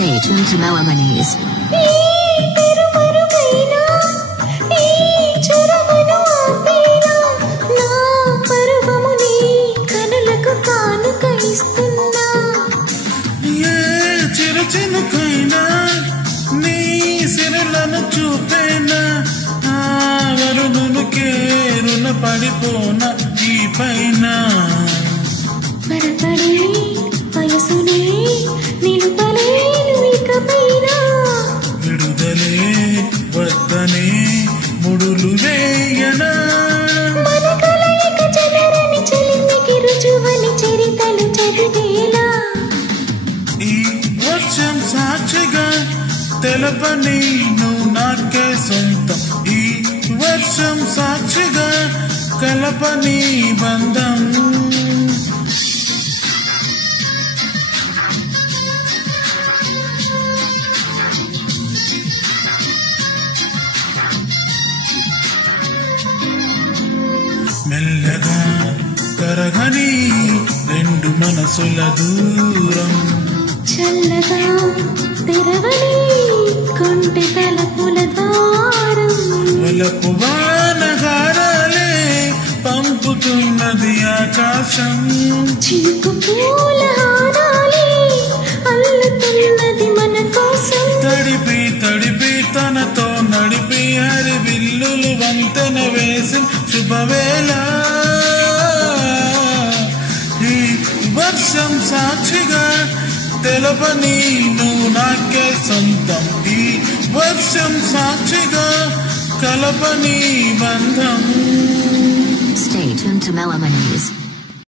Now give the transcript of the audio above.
Stay tuned to Melomanies. పడిపోన ఈ పైన పడపడే వయసునే నిలుపలేను ఇకపైన విడుదలే వద్దనే ముడులు వేయనా మన కలయిక చెదరని చెలిమికి రుజువని చరితలు చదివేలా ఈ వర్షం సాక్షిగా తెలపని నువ్వు నాకే సొంతం ఈ వర్షం సాక్షిగా కలపని బంధం మెల్లగా కరగని రెండు మనసుల దూరం చల్లగా తెరవని కొంటె తలపుల ద్వారం వలపు వానగారాలే పంపుతున్నది ఆకాశం చిలుకు పూల హారాలే అల్లుతున్నది మన కోసం తడిపి తడిపి తనతో నడిపి హరి బిల్లులు వంతెన వేసి శుభవేళ ఈ వర్షం సాక్షిగా తెలపని నువ్వు నాకే సొంతం ఈ వర్షం సాక్షిగా కలపని బంధం Stay tuned to Melomanies.